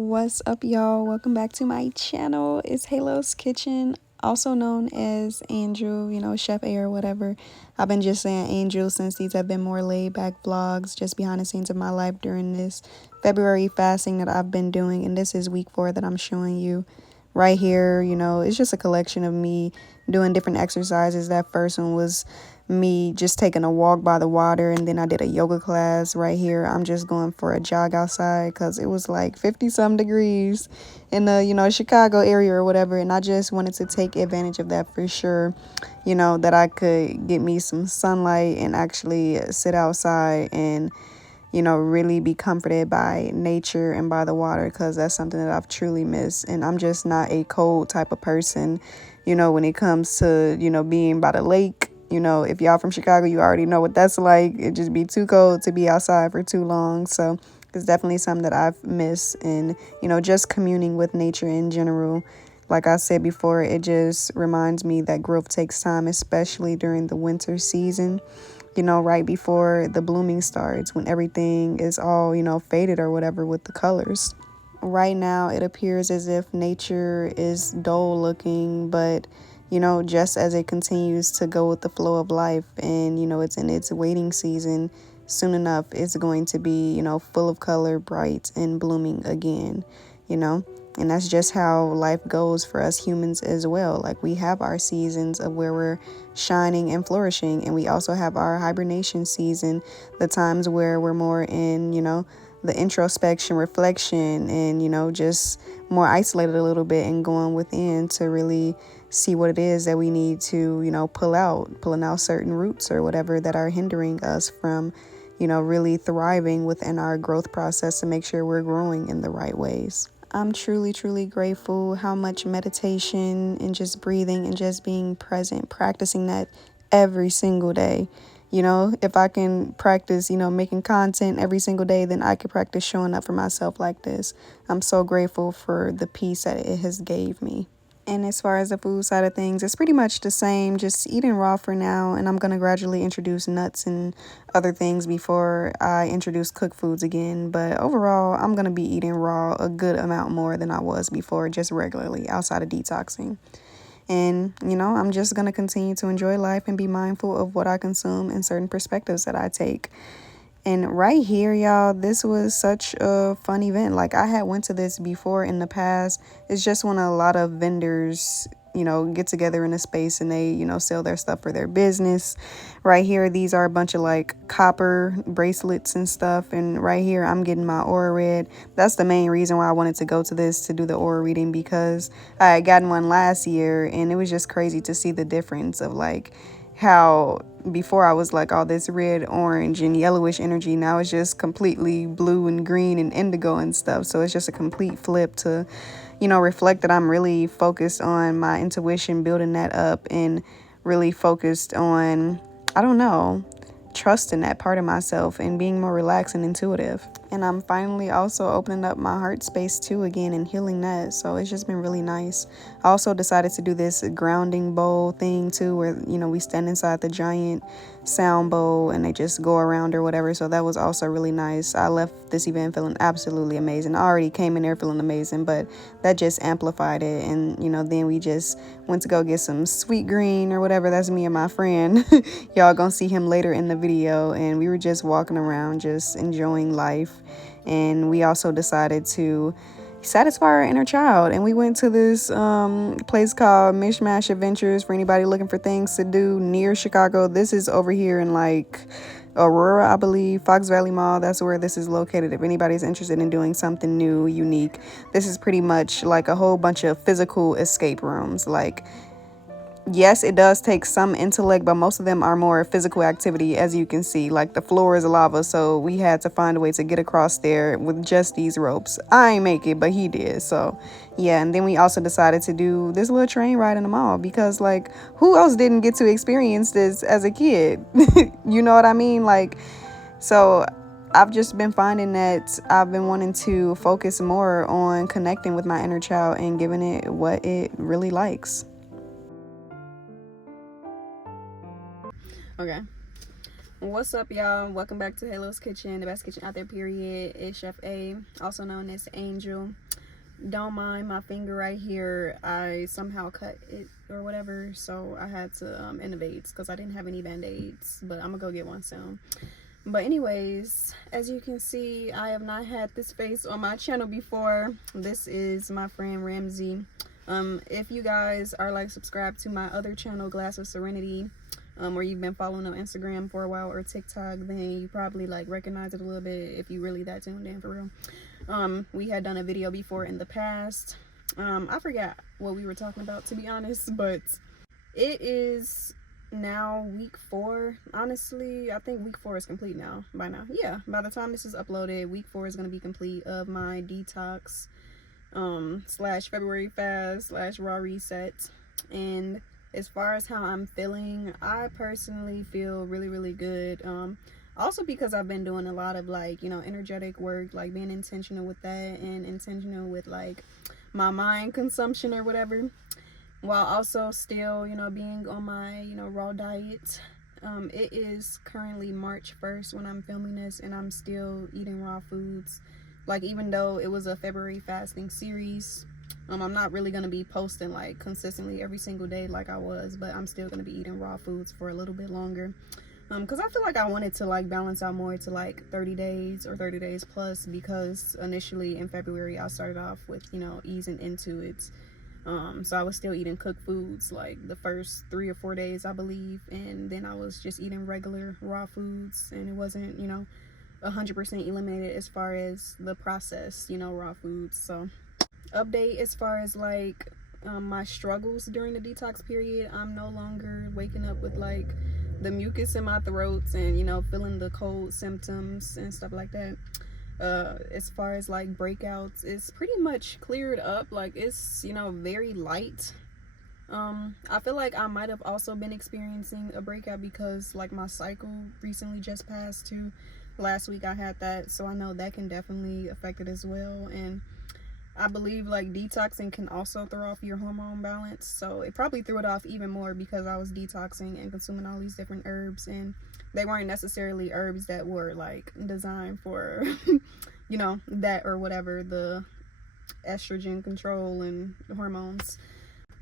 What's up, y'all? Welcome back to my channel. It's Halo's Kitchen, also known as Angel, Chef A or whatever. I've been just saying Angel since these have been more laid back vlogs, just behind the scenes of my life during this February fasting that I've been doing. And this is week 4 that I'm showing you right here. It's just a collection of me doing different exercises. That first one was me just taking a walk by the water, and then I did a yoga class. Right here I'm just going for a jog outside because it was like 50 some degrees in the Chicago area or whatever, and I just wanted to take advantage of that for sure, that I could get me some sunlight and actually sit outside and really be comforted by nature and by the water, because that's something that I've truly missed. And I'm just not a cold type of person, when it comes to, being by the lake. If y'all from Chicago, you already know what that's like. It just be too cold to be outside for too long. So it's definitely something that I've missed. And, just communing with nature in general. Like I said before, it just reminds me that growth takes time, especially during the winter season, right before the blooming starts, when everything is all, faded or whatever with the colors. Right now, it appears as if nature is dull looking, but just as it continues to go with the flow of life and, it's in its waiting season, soon enough, it's going to be, full of color, bright and blooming again, And that's just how life goes for us humans as well. Like, we have our seasons of where we're shining and flourishing, and we also have our hibernation season, the times where we're more in, the introspection, reflection, and, just more isolated a little bit and going within to really see what it is that we need to, pulling out certain roots or whatever that are hindering us from, really thriving within our growth process to make sure we're growing in the right ways. I'm truly, truly grateful how much meditation and just breathing and just being present, practicing that every single day. If I can practice, making content every single day, then I could practice showing up for myself like this. I'm so grateful for the peace that it has gave me. And as far as the food side of things, it's pretty much the same, just eating raw for now. And I'm going to gradually introduce nuts and other things before I introduce cooked foods again. But overall, I'm going to be eating raw a good amount more than I was before, just regularly outside of detoxing. And, I'm just going to continue to enjoy life and be mindful of what I consume and certain perspectives that I take. And right here, y'all, this was such a fun event. Like, I had went to this before in the past. It's just when a lot of vendors, get together in a space and they, sell their stuff for their business. Right here, these are a bunch of like copper bracelets and stuff. And right here, I'm getting my aura read. That's the main reason why I wanted to go to this, to do the aura reading, because I had gotten one last year and it was just crazy to see the difference of like how before I was like all this red, orange, and yellowish energy. Now it's just completely blue and green and indigo and stuff. So it's just a complete flip to, reflect that I'm really focused on my intuition, building that up, and really focused on, I don't know, trusting that part of myself and being more relaxed and intuitive. And I'm finally also opening up my heart space too again and healing that. So it's just been really nice. I also decided to do this grounding bowl thing too, where, we stand inside the giant sound bowl and they just go around or whatever. So that was also really nice. I left this event feeling absolutely amazing. I already came in there feeling amazing, but that just amplified it. And, then we just went to go get some sweet green or whatever. That's me and my friend. Y'all gonna see him later in the video. And we were just walking around, just enjoying life. And we also decided to satisfy our inner child, and we went to this place called Mishmash Adventures for anybody looking for things to do near Chicago. This is over here in like Aurora, I believe, Fox Valley Mall. That's where this is located. If anybody's interested in doing something new, unique, this is pretty much like a whole bunch of physical escape rooms. Like, yes, it does take some intellect, but most of them are more physical activity, as you can see. Like, the floor is lava, so we had to find a way to get across there with just these ropes. I ain't make it, but he did. So, yeah, and then we also decided to do this little train ride in the mall because, like, who else didn't get to experience this as a kid? You know what I mean? Like, so I've just been finding that I've been wanting to focus more on connecting with my inner child and giving it what it really likes. Okay. What's up, y'all? Welcome back to Halo's Kitchen, the best kitchen out there, period. It's Chef A, also known as Angel. Don't mind my finger right here. I somehow cut it or whatever, so I had to innovate because I didn't have any band-aids, but I'm gonna go get one soon. But anyways, as you can see, I have not had this face on my channel before. This is my friend Ramsey. If you guys are like subscribed to my other channel, Glass of Serenity, or you've been following on Instagram for a while or TikTok, then you probably like recognize it a little bit if you really that tuned in for real. We had done a video before in the past. I forgot what we were talking about, to be honest, but it is now week 4. Honestly, I think week 4 is complete now by now. Yeah, by the time this is uploaded, week 4 is going to be complete of my detox slash February fast slash raw reset. And as far as how I'm feeling, I personally feel really good. Also because I've been doing a lot of like, you know, energetic work, like being intentional with that and intentional with like my mind consumption or whatever, while also still, you know, being on my, you know, raw diet. It is currently March 1st when I'm filming this, and I'm still eating raw foods. Like, even though it was a February fasting series, I'm not really going to be posting like consistently every single day like I was, but I'm still going to be eating raw foods for a little bit longer. Because I feel like I wanted to like balance out more to like 30 days or 30 days plus, because initially in February I started off with, you know, easing into it. So I was still eating cooked foods like the first 3 or 4 days, I believe, and then I was just eating regular raw foods, and it wasn't, you know, 100% eliminated as far as the processed, you know, raw foods. So update as far as like my struggles during the detox period: I'm no longer waking up with like the mucus in my throats and, you know, feeling the cold symptoms and stuff like that. As far as like breakouts, it's pretty much cleared up. Like, it's, you know, very light. I feel like I might have also been experiencing a breakout because like my cycle recently just passed too. Last week I had that, so I know that can definitely affect it as well. And I believe like detoxing can also throw off your hormone balance, so it probably threw it off even more because I was detoxing and consuming all these different herbs, and they weren't necessarily herbs that were like designed for you know, that or whatever, the estrogen control and hormones.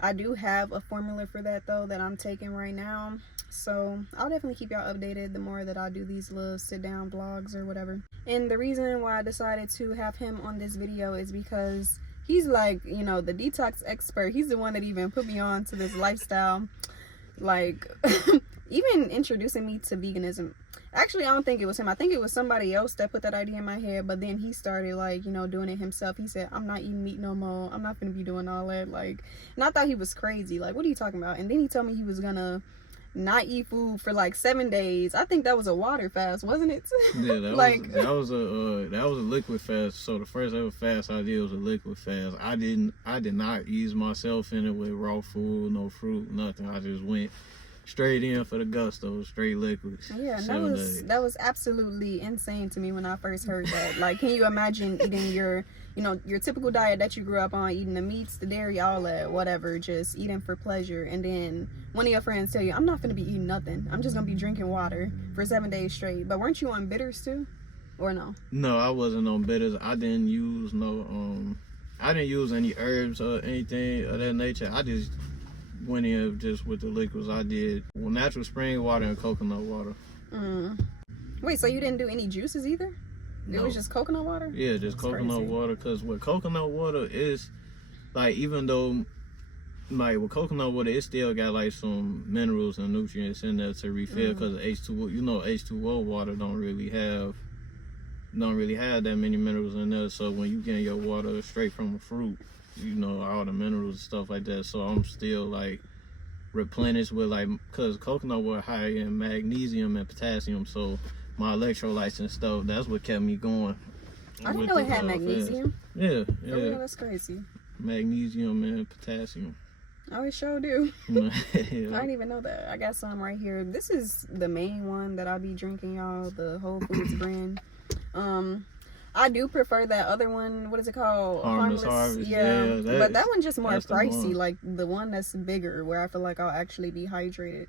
I do have a formula for that though that I'm taking right now, so I'll definitely keep y'all updated the more that I do these little sit down vlogs or whatever. And the reason why I decided to have him on this video is because he's like, you know, the detox expert. He's the one that even put me on to this lifestyle, like even introducing me to veganism. Actually, I don't think it was him. I think it was somebody else that put that idea in my head, but then he started like, you know, doing it himself. He said, I'm not eating meat no more. I'm not gonna be doing all that. Like, and I thought he was crazy. Like, what are you talking about? And then he told me he was gonna not eat food for like 7 days. I think that was a water fast, wasn't it? Yeah, like that was a liquid fast. So the first ever fast I did was a liquid fast. I did not ease myself in it with raw food, no fruit, nothing. I just went straight in for the gusto, straight liquids. Yeah, that was absolutely insane to me when I first heard that. Like, can you imagine eating your, you know, your typical diet that you grew up on, eating the meats, the dairy, all that, whatever, just eating for pleasure, and then one of your friends tell you, I'm not gonna be eating nothing, I'm just gonna be drinking water for 7 days straight. But weren't you on bitters too, or no? No, I wasn't on bitters. I didn't use any herbs or anything of that nature. I just went in just with the liquids. I did natural spring water and coconut water. Wait, so you didn't do any juices either? No. It was just coconut water? Yeah, just coconut water. Because with coconut water is like, even though like with coconut water, it still got like some minerals and nutrients in there to refill. Because H2O, you know, H2O water don't really have that many minerals in there. So when you get your water straight from a fruit, you know, all the minerals and stuff like that. So I'm still like replenished with like, because coconut water high in magnesium and potassium, so my electrolytes and stuff, that's what kept me going. I didn't know it had magnesium. Yeah. Oh, that's crazy. Magnesium and potassium. Oh, it sure do. Yeah. I didn't even know that. I got some right here. This is the main one that I'll be drinking, y'all, the Whole Foods brand. I do prefer that other one. What is it called? Harmless Harvest. Yeah, but that one's just more pricey. One. Like the one that's bigger, where I feel like I'll actually be hydrated.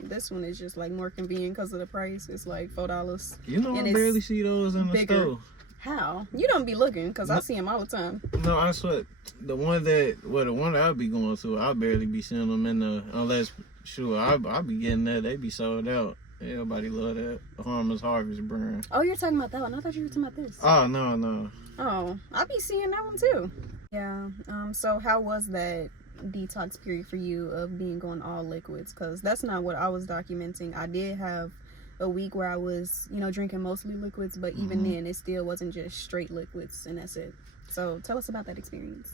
This one is just like more convenient because of the price. It's like $4. You know, I barely see those in the store. How? You don't be looking, because I see them all the time. No, I swear, the one that I'll be going to, I barely be seeing them in the, unless, sure, I'll be getting that. They be sold out. Everybody love that Harmless Harvest brand. Oh, you're talking about that one. I thought you were talking about this. Oh, no. Oh, I be seeing that one too. Yeah. So how was that detox period for you of being on all liquids? Because that's not what I was documenting. I did have a week where I was, drinking mostly liquids, but even then, it still wasn't just straight liquids, and that's it. So tell us about that experience.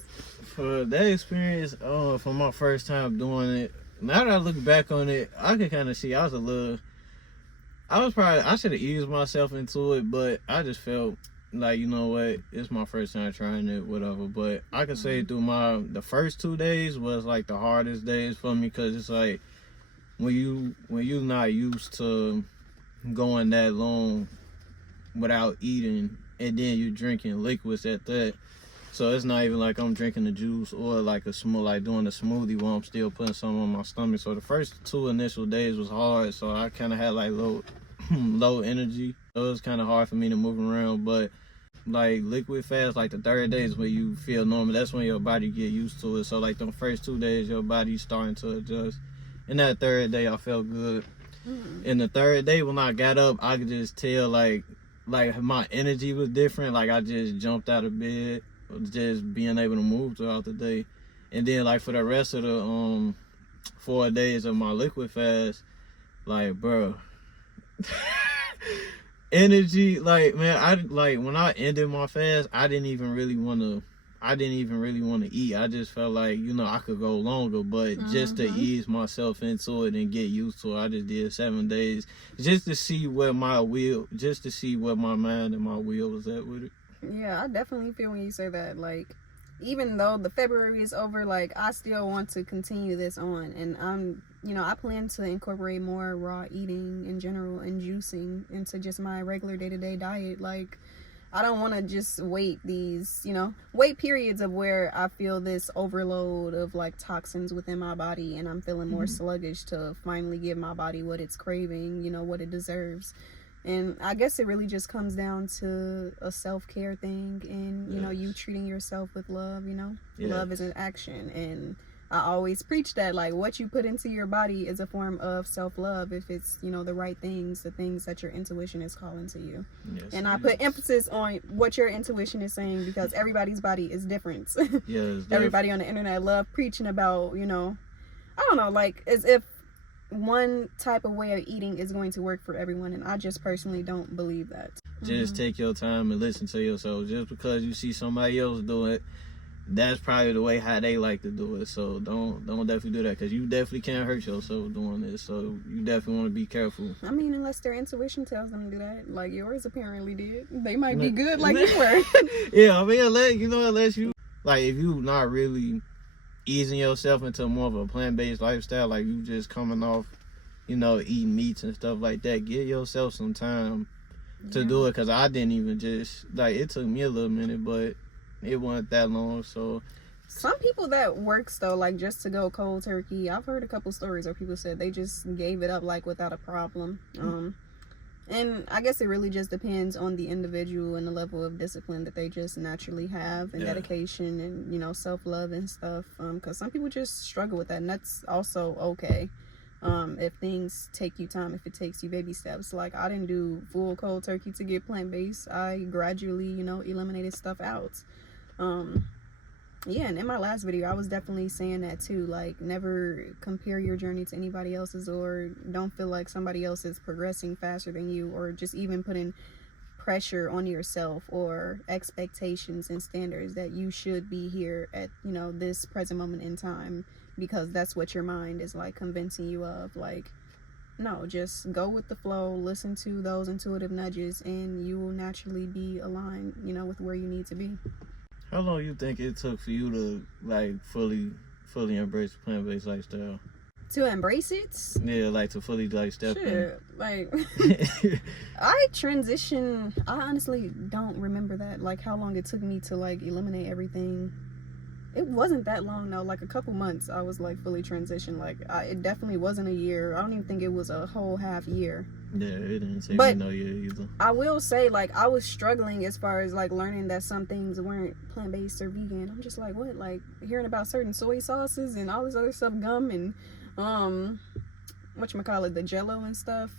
For that experience, for my first time doing it, now that I look back on it, I can kind of see I should have eased myself into it, but I just felt like, you know what, it's my first time trying it, whatever. But I could say through the first 2 days was like the hardest days for me, because it's like when you not used to going that long without eating, and then you drinking liquids at that. So it's not even like I'm drinking the juice or like doing a smoothie while I'm still putting something on my stomach. So the first 2 initial days was hard. So I kind of had like low energy. So it was kind of hard for me to move around. But like liquid fast, like the 3rd day is when you feel normal. That's when your body get used to it. So like the first 2 days, your body's starting to adjust. And that 3rd day, I felt good. And the 3rd day, when I got up, I could just tell like my energy was different. Like I just jumped out of bed, just being able to move throughout the day. And then like for the rest of the 4 days of my liquid fast, like bro, energy, like man, when I ended my fast, I didn't even really want to eat. I just felt like, I could go longer, but just to ease myself into it and get used to it, I just did 7 days just to see where my mind and my will was at with it. Yeah, I definitely feel when you say that. Like, even though the February is over, like, I still want to continue this on. And I plan to incorporate more raw eating in general and juicing into just my regular day-to-day diet. Like, I don't want to just wait periods of where I feel this overload of like toxins within my body and I'm feeling more sluggish to finally give my body what it's craving, what it deserves. And I guess it really just comes down to a self-care thing and, you treating yourself with love, Love is an action. And I always preach that, like, what you put into your body is a form of self-love if it's, the right things, the things that your intuition is calling to you. Yes, and I put emphasis on what your intuition is saying because everybody's body is different. Yes, everybody on the internet love preaching about, I don't know, like as if one type of way of eating is going to work for everyone, and I just personally don't believe that. Just take your time and listen to yourself. Just because you see somebody else do it, that's probably the way how they like to do it. So don't definitely do that, because you definitely can't hurt yourself doing this. So you definitely want to be careful. I mean, unless their intuition tells them to do that, like yours apparently did. They might be good like you were. Yeah, I mean, unless you, like, if you not really easing yourself into more of a plant-based lifestyle, like you just coming off, eating meats and stuff like that, give yourself some time to do it, because I didn't even just, like, it took me a little minute, but it wasn't that long. So some people that works though, like just to go cold turkey, I've heard a couple stories where people said they just gave it up like without a problem. And I guess it really just depends on the individual and the level of discipline that they just naturally have, and dedication and self-love and stuff, because some people just struggle with that, and that's also okay. If things take you time, if it takes you baby steps. Like, I didn't do full cold turkey to get plant-based. I gradually eliminated stuff out. And in my last video I was definitely saying that too, like, never compare your journey to anybody else's, or don't feel like somebody else is progressing faster than you, or just even putting pressure on yourself or expectations and standards that you should be here at this present moment in time, because that's what your mind is like convincing you of. Like, no, just go with the flow, listen to those intuitive nudges, and you will naturally be aligned with where you need to be. How long you think it took for you to like fully embrace the plant-based lifestyle? To embrace it? Yeah, like to fully like step in. Like I honestly don't remember that, like how long it took me to like eliminate everything. It wasn't that long though, like a couple months I was like fully transitioned. Like it definitely wasn't a year. I don't even think it was a whole half year. Yeah, it didn't take me no year either. I will say, like, I was struggling as far as like learning that some things weren't plant-based or vegan. I'm just like, what? Like hearing about certain soy sauces and all this other stuff, gum and whatchamacallit, the Jello and stuff.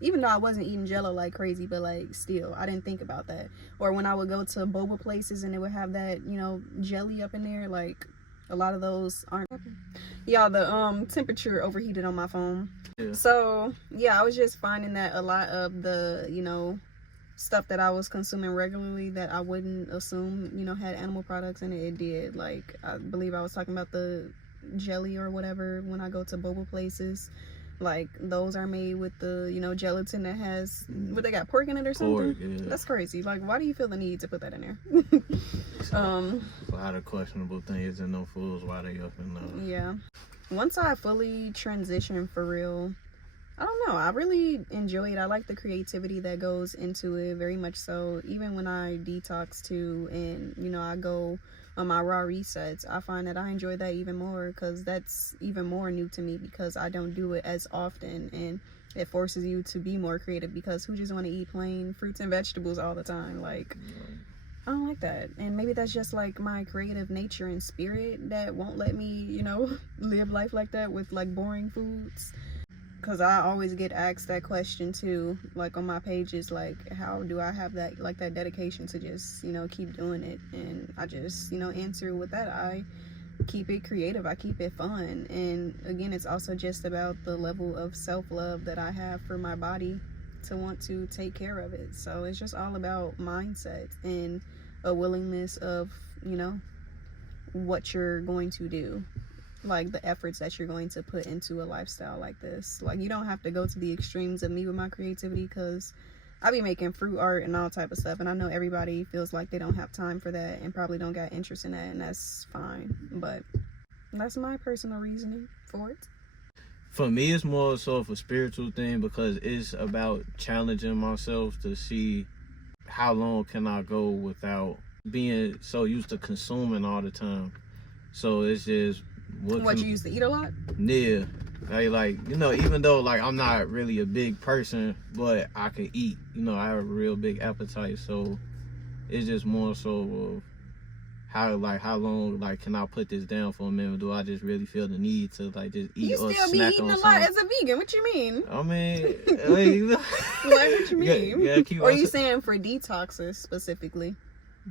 Even though I wasn't eating Jello like crazy, but like still, I didn't think about that. Or when I would go to boba places and they would have that, you know, jelly up in there, like a lot of those aren't. Y'all, the temperature overheated on my phone. Yeah. So yeah, I was just finding that a lot of the, you know, stuff that I was consuming regularly that I wouldn't assume, you know, had animal products in it, it did. Like I believe I was talking about the jelly or whatever when I go to boba places. Like those are made with the, you know, gelatin that has what they got, pork in it or something. Yeah. That's crazy. Like, why do you feel the need to put that in there? A lot of questionable things in no foods. Why they up in there? Yeah. Once I fully transitioned for real, I don't know, I really enjoy it. I like the creativity that goes into it very much so. Even when I detox too, and you know, I go on my raw resets, I find that I enjoy that even more because that's even more new to me because I don't do it as often, and it forces you to be more creative because who just want to eat plain fruits and vegetables all the time? Like, I don't like that. And maybe that's just like my creative nature and spirit that won't let me, you know, live life like that with like boring foods. Because I always get asked that question too, like on my pages, like how do I have that, like that dedication to just, you know, keep doing it? And I just, you know, answer with that. I keep it creative, I keep it fun. And again, it's also just about the level of self-love that I have for my body to want to take care of it. So it's just all about mindset and a willingness of, you know, what you're going to do, like the efforts that you're going to put into a lifestyle like this. Like, you don't have to go to the extremes of me with my creativity because I be making fruit art and all type of stuff, and I know everybody feels like they don't have time for that and probably don't got interest in that, and that's fine. But that's my personal reasoning for it. For me, it's more so of a spiritual thing because it's about challenging myself to see how long can I go without being so used to consuming all the time. So it's just what you used to eat a lot? Yeah. Like, you know, even though like I'm not really a big person, but I can eat. You know, I have a real big appetite, so it's just more so of how long like can I put this down for a minute? Do I just really feel the need to like just eat or snack on something? You still be eating a lot as a vegan. What you mean? I mean, like what you mean? Yeah, or are you saying for detoxes specifically?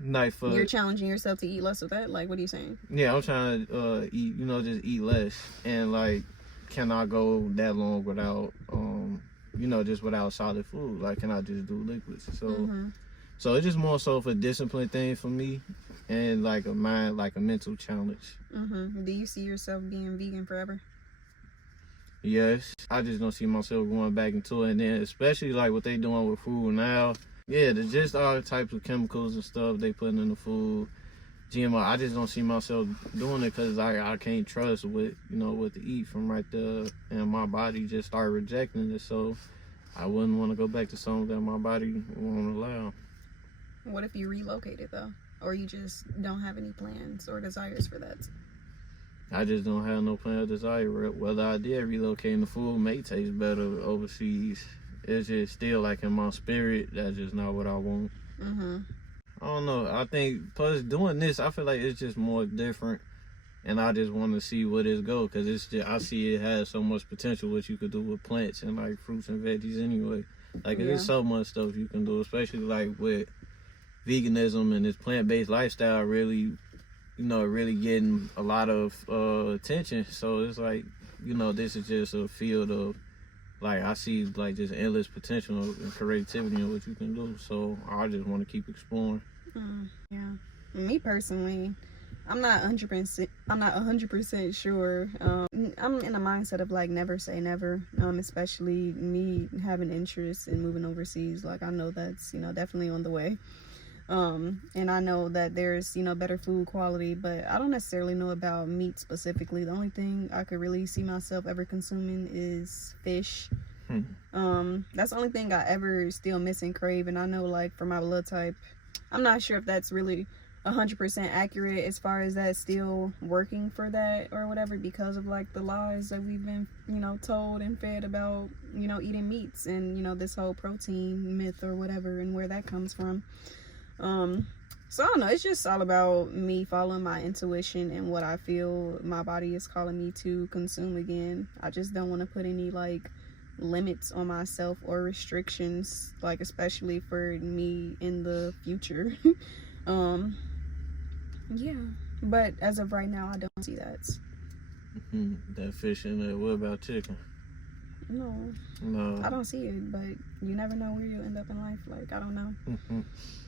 Like you're challenging yourself to eat less with that? Like, what are you saying? Yeah, I'm trying to eat, you know, just eat less. And like, can I go that long without you know, just without solid food? Like, can I just do liquids? So so it's just more so of a discipline thing for me, and like a mind, like a mental challenge. Do you see yourself being vegan forever? Yes, I just don't see myself going back into it. And then especially like what they doing with food now. Yeah, there's just all the types of chemicals and stuff they putting in the food. GMO, I just don't see myself doing it because I can't trust what, you know, what to eat from right there. And my body just started rejecting it. So I wouldn't want to go back to something that my body won't allow. What if you relocated though? Or you just don't have any plans or desires for that? I just don't have no plan or desire. Whether I did relocate, the food may taste better overseas. It's just still like in my spirit, that's just not what I want. I don't know. I think plus doing this, I feel like it's just more different, and I just want to see where this go because it's just I see it has so much potential what you could do with plants and like fruits and veggies anyway. Like there's so much stuff you can do, especially like with veganism and this plant-based lifestyle. Really, you know, really getting a lot of attention. So it's like, you know, this is just a field of like I see like just endless potential and creativity in what you can do. So I just want to keep exploring. Yeah, me personally, I'm not 100% sure. I'm in a mindset of like never say never. Especially me having interest in moving overseas. Like I know that's, you know, definitely on the way. And I know that there's, better food quality, but I don't necessarily know about meat specifically. The only thing I could really see myself ever consuming is fish. That's the only thing I ever still miss and crave. And I know, like, for my blood type, I'm not sure if that's really 100% accurate as far as that still working for that or whatever, because of like the lies that we've been told and fed about eating meats and this whole protein myth or whatever, and where that comes from. So I don't know, it's just all about me following my intuition and what I feel my body is calling me to consume again. I just don't want to put any like limits on myself or restrictions, like especially for me in the future. Yeah, but as of right now, I don't see that. That fish in there. What about chicken? No, I don't see it, but you never know where you'll end up in life. Like, I don't know.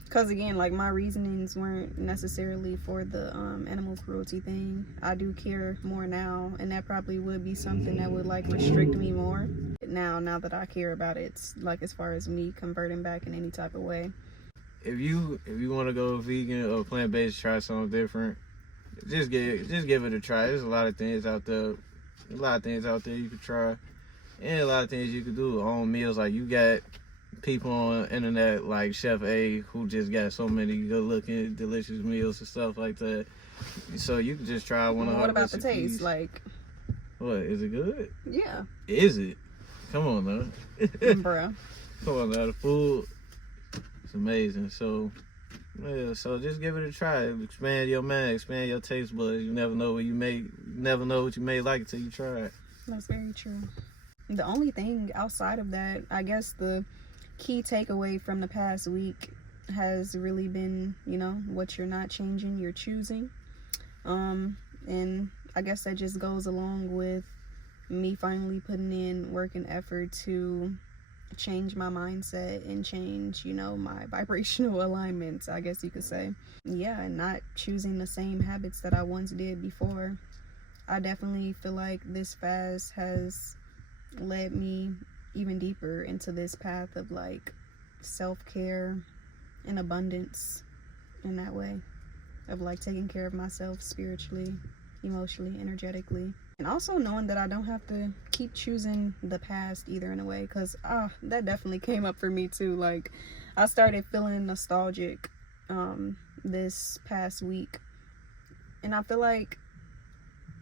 Because again, like, my reasonings weren't necessarily for the animal cruelty thing. I do care more now, and that probably would be something that would like restrict me more now that I care about it, like as far as me converting back in any type of way. If you want to go vegan or plant-based, try something different, just give it a try. There's a lot of things out there. A lot of things out there you could try, and a lot of things you could do on meals. Like, you got people on the internet like Chef A who just got so many good-looking, delicious meals and stuff like that. So you can just try one of her What about recipes. the taste? Like, what, is it good? Yeah. Is it? Come on now, bruh. Come on now, the food. It's amazing. So, yeah, so just give it a try. Expand your mind, expand your taste buds. You never know what you may like until you try it. That's very true. The only thing outside of that, I guess the key takeaway from the past week has really been, what you're not changing, you're choosing. And I guess that just goes along with me finally putting in work and effort to change my mindset and change my vibrational alignments, I guess you could say. Yeah, and not choosing the same habits that I once did before. I definitely feel like this fast has led me even deeper into this path of like self-care and abundance, in that way of like taking care of myself spiritually, emotionally, energetically. And also knowing that I don't have to keep choosing the past either, in a way, because that definitely came up for me too. Like, I started feeling nostalgic this past week, and I feel like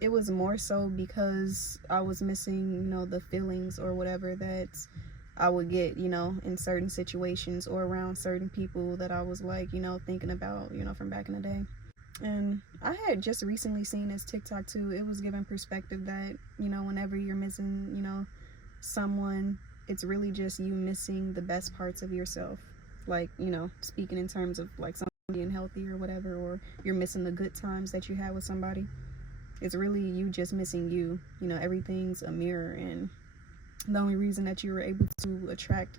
it was more so because I was missing the feelings or whatever that I would get in certain situations or around certain people that I was like thinking about from back in the day. And I had just recently seen this TikTok too. It was giving perspective that, whenever you're missing, someone, it's really just you missing the best parts of yourself. Like, speaking in terms of like somebody being healthy or whatever, or you're missing the good times that you had with somebody. It's really you just missing you. Everything's a mirror, and the only reason that you were able to attract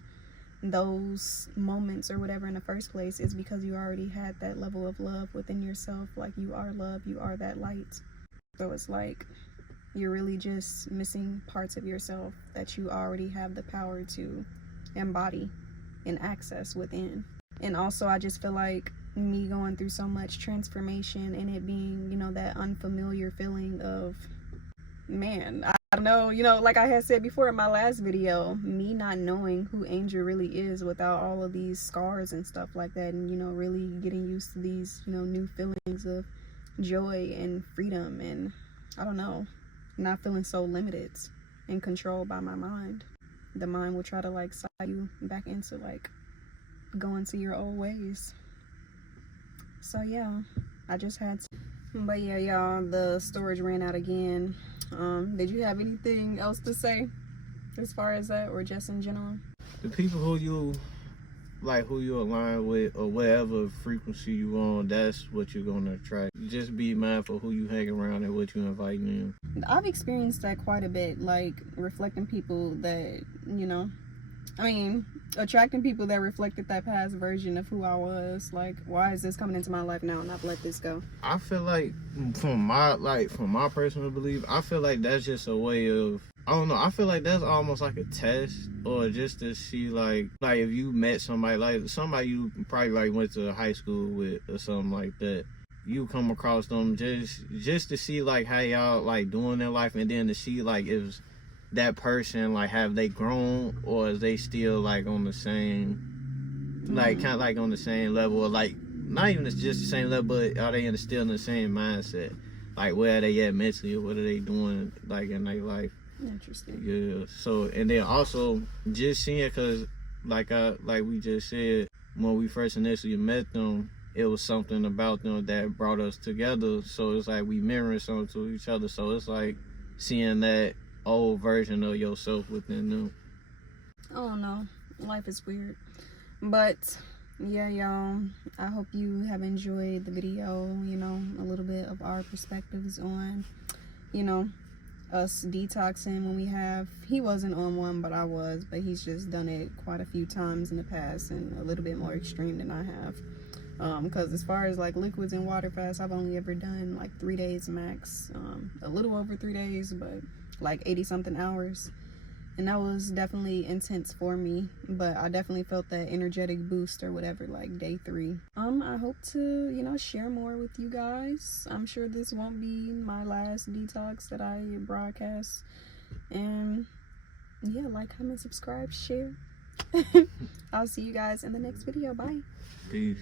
those moments or whatever in the first place is because you already had that level of love within yourself. Like, you are love, you are that light. So it's like you're really just missing parts of yourself that you already have the power to embody and access within. And also, I just feel like me going through so much transformation and it being that unfamiliar feeling of, man, I don't know, like I had said before in my last video, me not knowing who Angel really is without all of these scars and stuff like that, and really getting used to these new feelings of joy and freedom, and I don't know, not feeling so limited and controlled by my mind. The mind will try to like suck you back into like going to your old ways. So yeah, I just had to. But yeah, y'all, the storage ran out again. Did you have anything else to say as far as that, or just in general? The people who you align with, or whatever frequency you on, that's what you're gonna attract. Just be mindful who you hang around and what you inviting in. I've experienced that quite a bit, like reflecting people that, attracting people that reflected that past version of who I was. Like, why is this coming into my life now and I've let this go? I feel like from my personal belief, I feel like that's just a way of I don't know. I feel like that's almost like a test, or just to see like if you met somebody, like somebody you probably like went to high school with or something like that. You come across them just to see like how y'all like doing their life, and then to see like if that person like have they grown, or is they still like on the same, like kind of like on the same level, or like not even just the same level, but are they still in the same mindset? Like where are they at mentally, or what are they doing like in their life? Interesting. Yeah. So, and then also just seeing, cause like we just said, when we first initially met them, it was something about them that brought us together. So it's like we mirroring something to each other. So it's like seeing that old version of yourself within them. I don't know. Life is weird. But yeah, y'all, I hope you have enjoyed the video, you know, a little bit of our perspectives on, you know, us detoxing when we have. He wasn't on one, but I was, but he's just done it quite a few times in the past and a little bit more extreme than I have. Because as far as like liquids and water fast, I've only ever done like 3 days max, a little over 3 days, but like 80 something hours. And that was definitely intense for me, but I definitely felt that energetic boost or whatever like day 3. I hope to, you know, share more with you guys. I'm sure this won't be my last detox that I broadcast. And yeah, like, comment, subscribe, share. I'll see you guys in the next video. Bye. Peace.